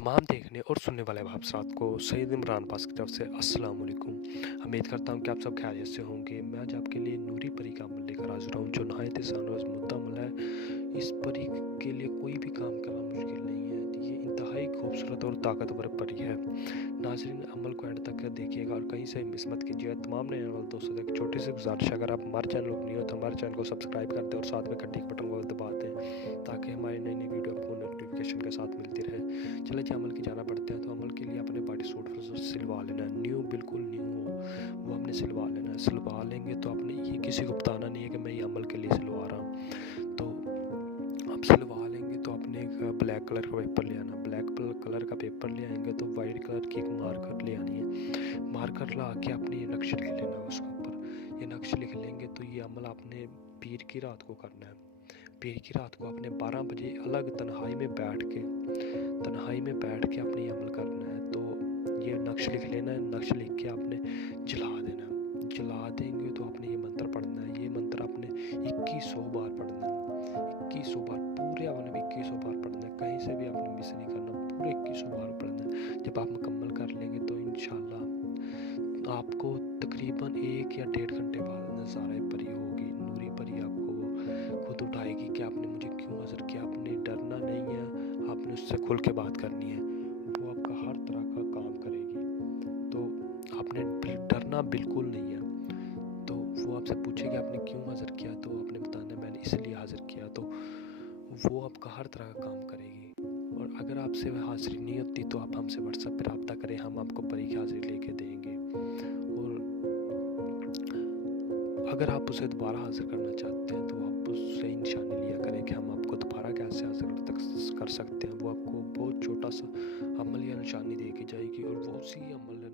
तमाम देखने और सुनने वाले भाई को सैयद इमरान पास की तरफ से अस्सलाम वालेकुम। उम्मीद करता हूँ कि आप सब खैरियत से होंगे। मैं आज आपके लिए नूरी परी का अमल लेकर हाजिर हूँ जो नहायत शानवार मुद्दा अमल है। इस परी के लिए कोई भी काम करना मुश्किल नहीं है। ये इंतहाई खूबसूरत और ताकतवर परी है। नाज़रीन, अमल को एंड तक देखिएगा और कहीं से मिस मत कीजिएगा। तमाम नए वाले दोस्तों से एक छोटी सी गुजारिश है, अगर आप हमारे चैनल पर नहीं हो तो हमारे चैनल को सब्सक्राइब कर दें और साथ में घंटी के बटन को दबा दें ताकि हमारी नई नई वीडियो आपको नोटिफिकेशन के साथ मिलती रहे। चले जी अमल की जाना पड़ते हैं। तो अमल के लिए अपने बॉडी सूट सिलवा लेना है। न्यू, बिल्कुल न्यू हो वो हमने सिलवा लेना है। सिलवा लेंगे तो आपने ये किसी को बताना नहीं है कि मैं ये अमल के लिए सिलवा रहा हूँ। तो आप सिलवा लेंगे तो अपने एक ब्लैक कलर का पेपर ले आना। ब्लैक कलर का पेपर ले आएंगे तो वाइट कलर की एक मार्कर ले आनी है। मार्कर ला के अपने ये नक्श लिख लेना है उसके ऊपर। ये नक्श लिख लेंगे तो ये अमल आपने पीर की रात को करना है। पीर की रात को आपने 12 बजे अलग तन्हाई में बैठ के अपने अमल करना है। तो ये नक्श लिख लेना है। नक्श लिख के आपने जला देना है। जला देंगे तो आपने ये मंत्र पढ़ना है। ये मंत्र आपने 2100 बार पढ़ना है। 2100 बार पूरे आपने 2100 बार पढ़ना है। कहीं से भी आपने मिस नहीं करना, पूरे 2100 बार पढ़ना है। जब आप मुकम्मल कर लेंगे तो इंशाल्लाह आपको तकरीबन 1 या 1.5 घंटे बाद नज़ारे परी होगी। नूरी परी आपको खुद उठाएगी कि आपने मुझे क्यों हाजिर किया। आपने डरना नहीं है, आपने उससे खुल के बात करनी है। वो आपका हर तरह का काम करेगी। तो आपने डरना बिल्कुल नहीं है। तो वो आपसे पूछेगी आपने क्यों हाजिर किया, तो आपने बताना है मैंने इसलिए हाजिर किया। तो वो आपका हर तरह का काम करेगी। और अगर आपसे हाजिरी नहीं होती तो आप हमसे व्हाट्सएप पर रब्ता करें, हम आपको परी की हाजिरी लेके देंगे। और अगर आप उसे दोबारा हाजिर करना चाहते हैं तो आप उससे निशानी लिया करें कि हम आपको दोबारा कैसे हाजिर कर सकते हैं। वो आपको बहुत छोटा सा अमल या निशानी दे के जाएगी और वो उसी अमल या